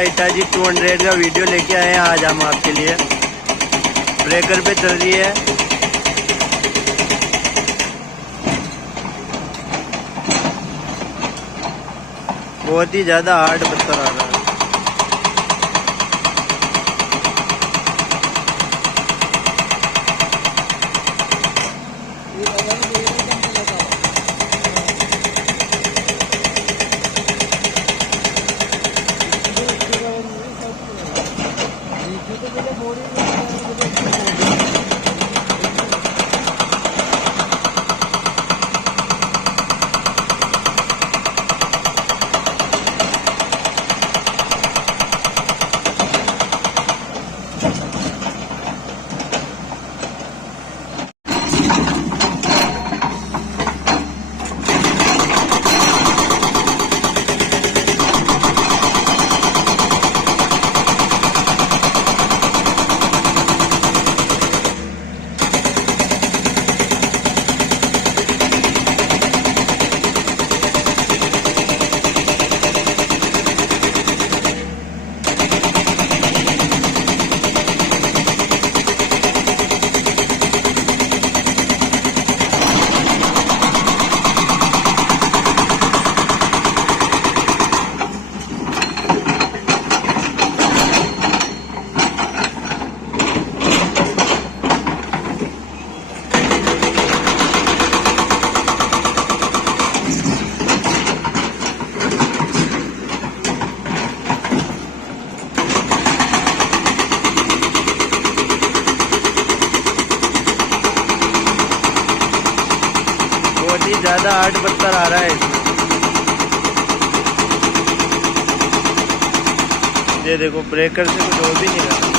hitachi 200 का वीडियो लेके आए हैं आज हम आपके लिए। ब्रेकर पे चल रही है। बहुत ही ज्यादा हार्ड पत्थर आ रहा है। बहुत ही ज्यादा हार्ड पत्थर आ रहा है इसमें। ये देखो ब्रेकर से कुछ हो भी नहीं रहा।